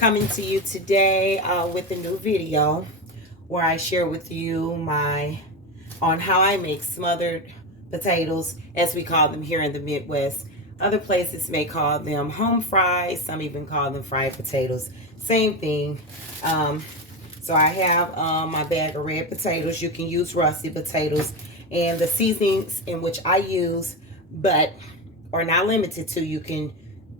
Coming to you today with a new video where I share with you on how I make smothered potatoes, as we call them here in the Midwest. Other places may call them home fries. Some even call them fried potatoes. Same thing. So I have my bag of red potatoes. You can use rusty potatoes. And the seasonings in which I use, but are not limited to, you can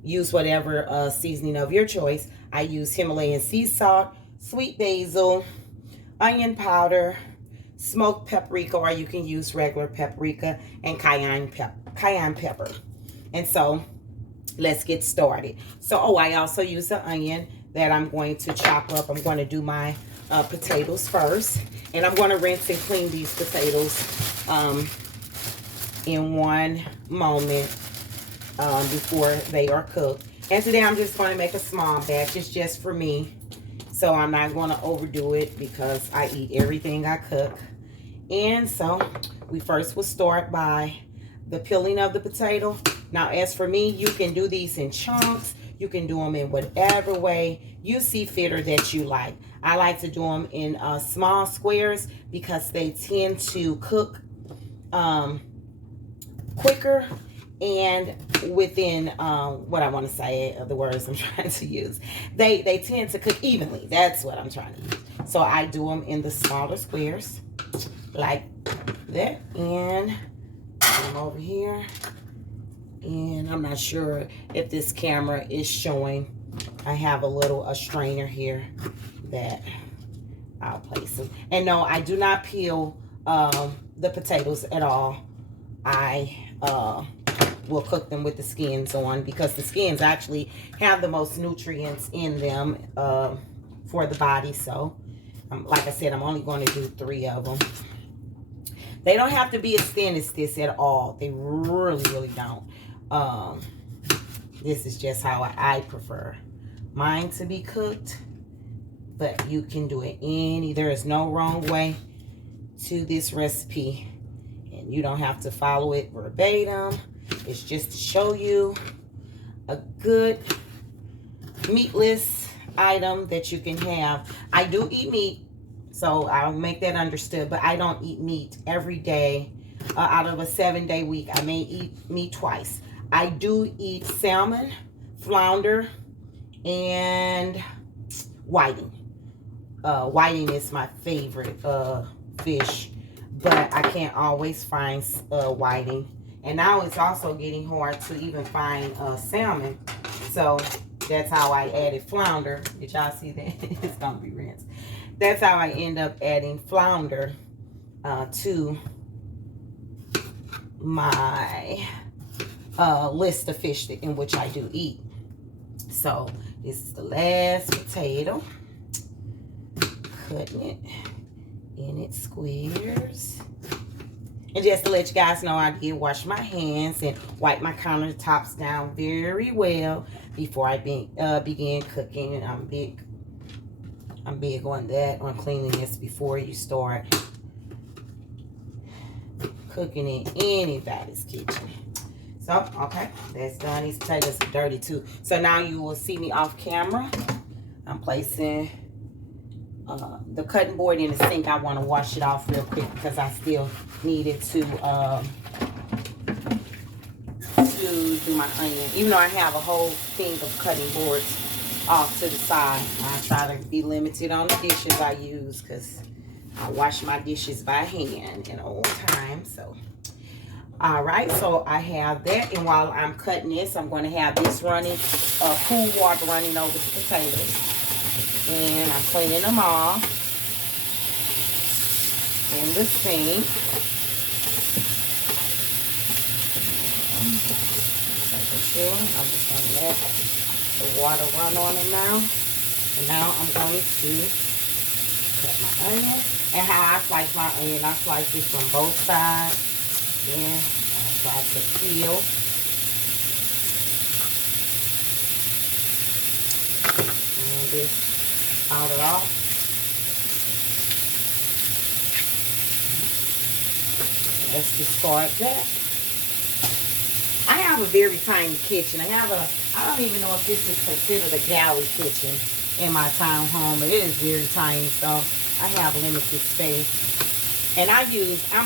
use whatever seasoning of your choice. I use Himalayan sea salt, sweet basil, onion powder, smoked paprika, or you can use regular paprika, and cayenne pepper. And so let's get started. So, I also use an onion that I'm going to chop up. I'm going to do my potatoes first. And I'm going to rinse and clean these potatoes in one moment before they are cooked. And today I'm just going to make a small batch. It's just for me. So I'm not going to overdo it because I eat everything I cook. And so we first will start by the peeling of the potato. Now, as for me, you can do these in chunks. You can do them in whatever way you see fit or that you like. I like to do them in small squares because they tend to cook quicker and within what I want to say, the words I'm trying to use. They tend to cook evenly. That's what I'm trying to use. So I do them in the smaller squares like that. And I'm over here. And I'm not sure if this camera is showing. I have a strainer here that I'll place them. And no, I do not peel the potatoes at all. I will cook them with the skins on because the skins actually have the most nutrients in them for the body. So, like I said, I'm only going to do 3 of them. They don't have to be as thin as this at all. They really, really don't. This is just how I prefer mine to be cooked, but you can do it there is no wrong way to this recipe, and you don't have to follow it verbatim. It's just to show you a good meatless item that you can have. I do eat meat, so I'll make that understood, but I don't eat meat every day. Out of a 7-day week, I may eat meat twice. I do eat salmon, flounder, and whiting. Whiting is my favorite fish, but I can't always find whiting. And now it's also getting hard to even find salmon. So that's how I added flounder. Did y'all see that? It's going to be rinsed. That's how I end up adding flounder to my list of fish in which I do eat. So this is the last potato. Cutting it in its squares. And just to let you guys know, I did wash my hands and wipe my countertops down very well before I began cooking. And I'm big on that, on cleanliness before you start cooking in anybody's kitchen. So, okay, that's done. These potatoes are dirty too. So now you will see me off camera. I'm placing the cutting board in the sink. I want to wash it off real quick because I still needed to do my onion. Even though I have a whole thing of cutting boards off to the side, I try to be limited on the dishes I use because I wash my dishes by hand in old times. So, all right, so I have that, and while I'm cutting this, I'm going to have this running, cool water running over the potatoes. And I'm cleaning them off in the sink. I'm just going to let the water run on it now. And now I'm going to cut my onion. And how I slice my onion, I slice it from both sides. Then I try to peel. And this powder off. Let's just start that. I have a very tiny kitchen. I don't even know if this is considered a galley kitchen. in my townhome. It is very tiny, so I have limited space. And I'm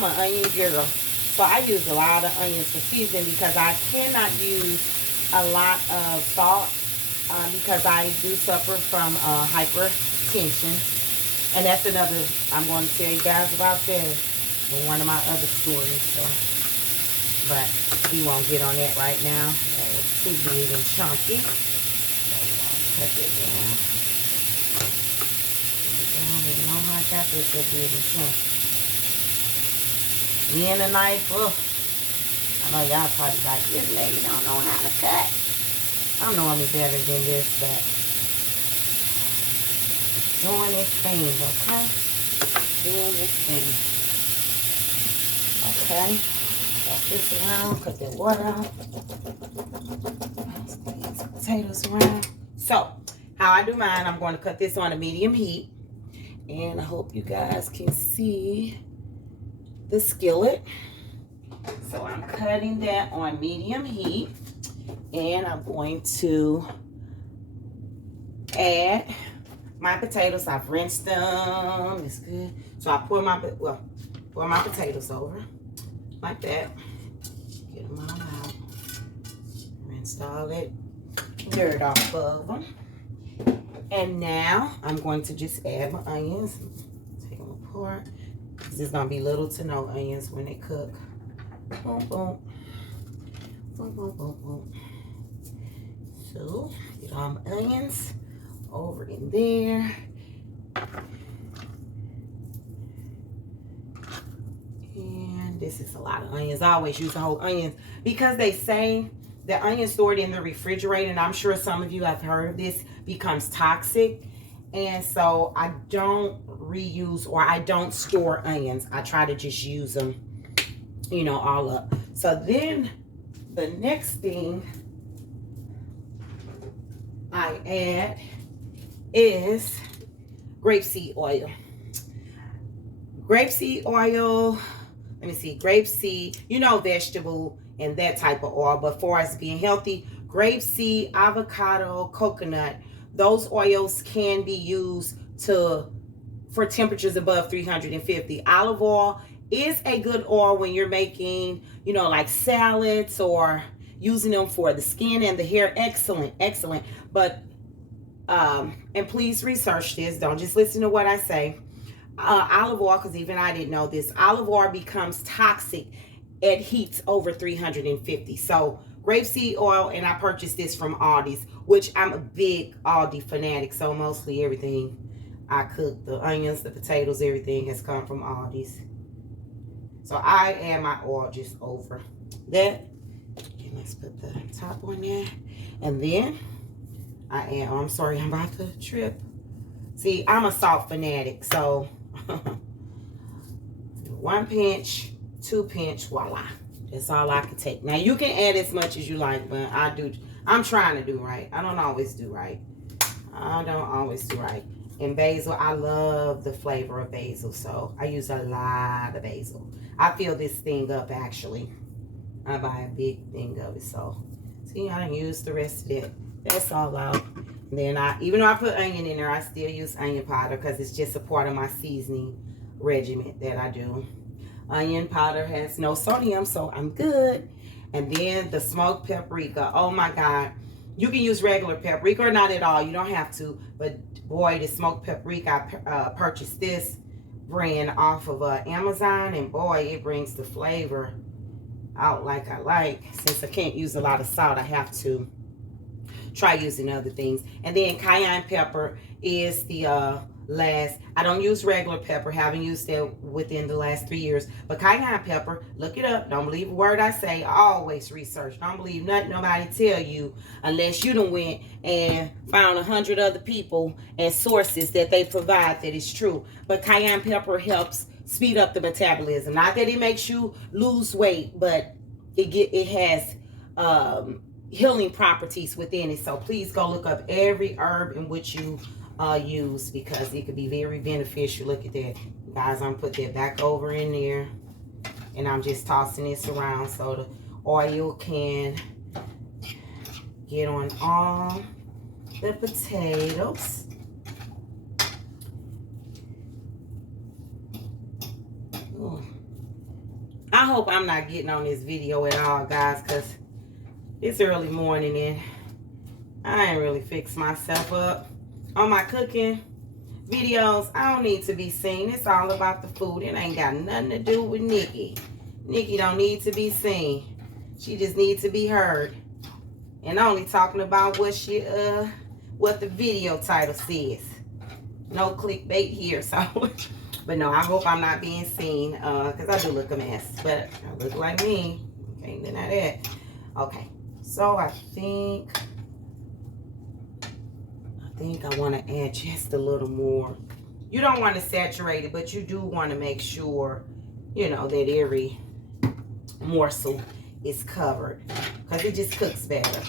an onion girl, so I use a lot of onions for seasoning because I cannot use a lot of salt because I do suffer from hypertension. And that's another, I'm going to tell you guys about that in one of my other stories. So. But we won't get on that right now. That was too big and chunky. So we're going to cut it down. I don't even know how I got this so big and chunky. Me and the knife, oh. I know y'all probably like, this lady don't know how to cut. I'm normally better than this, but doing this thing, okay? Doing this thing. Okay. Cut this around, cut that water out. Stick these potatoes around. So, how I do mine, I'm going to cut this on a medium heat. And I hope you guys can see the skillet. So, I'm cutting that on medium heat. And I'm going to add my potatoes. I've rinsed them. It's good. So, I pour my potatoes over. Like that. Get them all out. Rinsed all that dirt off of them. And now I'm going to just add my onions. Take them apart. Because there's going to be little to no onions when they cook. Boom, boom. Boom, boom, boom, boom. So, get all my onions over in there. This is a lot of onions. I always use the whole onions because they say the onion stored in the refrigerator, and I'm sure some of you have heard of this, becomes toxic. And so I don't reuse or I don't store onions. I try to just use them, you know, all up. So then the next thing I add is grapeseed oil. Grapeseed oil. Let me see, grapeseed, you know, vegetable and that type of oil. But for us being healthy, grapeseed, avocado, coconut, those oils can be used for temperatures above 350. Olive oil is a good oil when you're making, you know, like salads or using them for the skin and the hair. Excellent, excellent. But, and please research this. Don't just listen to what I say. Olive oil, because even I didn't know this, olive oil becomes toxic at heats over 350. So grapeseed oil, and I purchased this from Aldi's, which I'm a big Aldi fanatic. So mostly everything I cook, the onions, the potatoes, everything has come from Aldi's. So I add my oil just over that. And let's put the top on there. And then I add, oh, I'm sorry, I'm about to trip. See, I'm a salt fanatic, so 1 pinch, 2 pinch, voila. That's all I can take. Now you can add as much as you like, but I'm trying to do right. I don't always do right. And basil, I love the flavor of basil, so I use a lot of basil. I fill this thing up actually. I buy a big thing of it, so see, I done use the rest of it. That's all out. And then even though I put onion in there, I still use onion powder because it's just a part of my seasoning regimen that I do. Onion powder has no sodium, so I'm good. And then the smoked paprika. Oh my God. You can use regular paprika or not at all. You don't have to. But boy, the smoked paprika, I purchased this brand off of Amazon. And boy, it brings the flavor out like I like. Since I can't use a lot of salt, I have to try using other things. And then cayenne pepper is the last. I don't use regular pepper. Haven't used that within the last 3 years. But cayenne pepper, look it up. Don't believe a word I say. Always research. Don't believe nothing nobody tell you unless you done went and found 100 other people and sources that they provide that is true. But cayenne pepper helps speed up the metabolism. Not that it makes you lose weight, but it has healing properties within it. So please go look up every herb in which you use, because it could be very beneficial. Look at that, guys. I'm put that back over in there, and I'm just tossing this around so the oil can get on all the potatoes. I hope I'm not getting on this video at all, guys, because it's early morning and I ain't really fixed myself up. On my cooking videos, I don't need to be seen. It's all about the food. It ain't got nothing to do with Nikki. Nikki don't need to be seen. She just needs to be heard. And only talking about what the video title says. No clickbait here, so. But no, I hope I'm not being seen, because I do look a mess. But I look like me. Can't deny that. Okay, so I think I want to add just a little more. You don't want to saturate it, but you do want to make sure, you know, that every morsel is covered, because it just cooks better.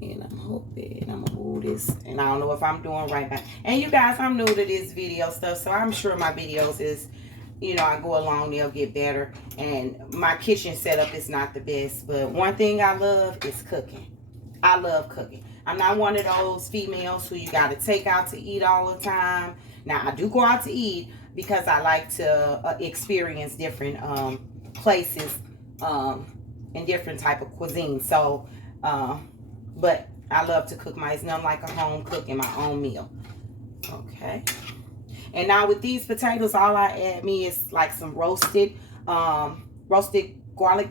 And I'm hoping I'm gonna move this, and I don't know if I'm doing right back. And you guys, I'm new to this video stuff, so I'm sure my videos is, you know, I go along, they'll get better. And my kitchen setup is not the best, but one thing I love is cooking. I love cooking. I'm not one of those females who you got to take out to eat all the time. Now, I do go out to eat because I like to experience different places and different type of cuisine. So, but I love to cook it's nothing like a home cooking my own meal. Okay. And now with these potatoes, all I add is like some roasted garlic,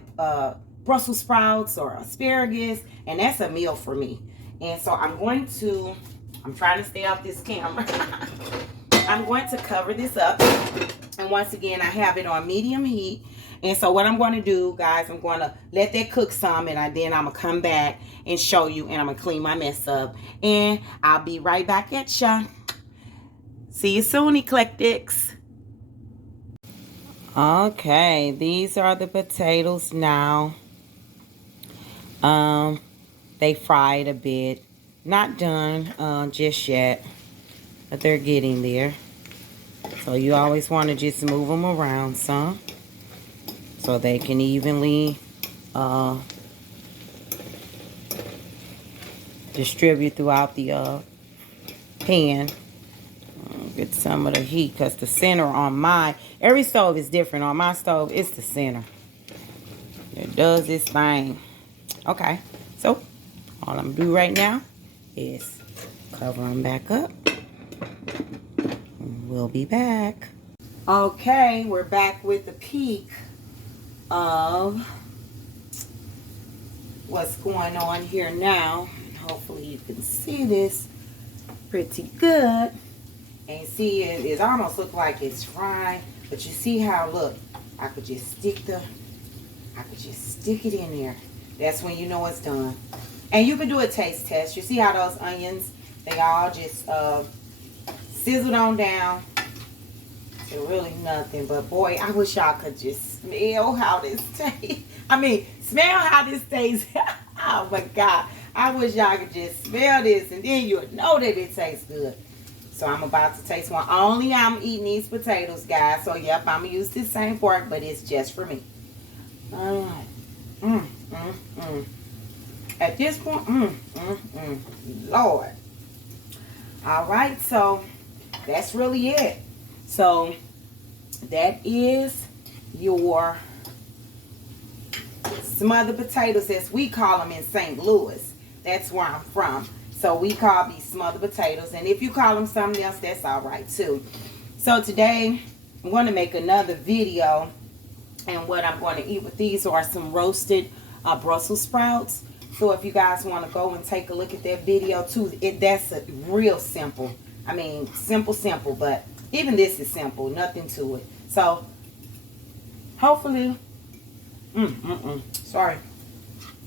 Brussels sprouts or asparagus, and that's a meal for me. And so I'm trying to stay off this camera. I'm going to cover this up. And once again, I have it on medium heat. And so what I'm going to do, guys, I'm going to let that cook some, and then I'm going to come back and show you, and I'm going to clean my mess up. And I'll be right back at ya. See you soon, eclectics. Okay, these are the potatoes now. They fried a bit. Not done just yet, but they're getting there. So you always want to just move them around some so they can evenly distribute throughout the pan. Get some of the heat, because the center on every stove is different. On my stove, it's the center. It does its thing. Okay, so all I'm gonna do right now is cover them back up. We'll be back. Okay, we're back with the peek of what's going on here now. Hopefully you can see this pretty good. And see, it almost looks like it's fried, but you see how, look, I could just stick it in there. That's when you know it's done. And you can do a taste test. You see how those onions, they all just sizzled on down. They're really nothing, but boy, I wish y'all could just smell how this tastes. Smell how this tastes. Oh my God. I wish y'all could just smell this, and then you'll know that it tastes good. So I'm about to taste one. Only I'm eating these potatoes, guys. So yep, I'm gonna use this same fork, but it's just for me. At this point, Lord. All right, so that's really it. So that is your smothered potatoes, as we call them in St. Louis. That's where I'm from. So we call these smothered potatoes. And if you call them something else, that's all right too. So today, I'm going to make another video. And what I'm going to eat with these are some roasted Brussels sprouts. So if you guys want to go and take a look at that video too, that's a real simple. Simple, but even this is simple. Nothing to it. So hopefully,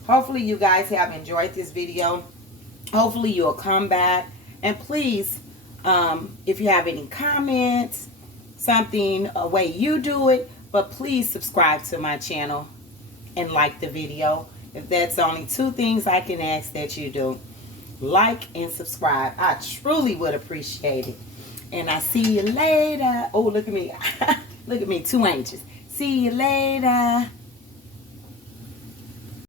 hopefully you guys have enjoyed this video. Hopefully you'll come back, and please, if you have any comments, a way you do it, but please subscribe to my channel and like the video. If that's only 2 things I can ask that you do, like and subscribe. I truly would appreciate it. And I see you later. Oh, look at me. Look at me, 2 inches. See you later.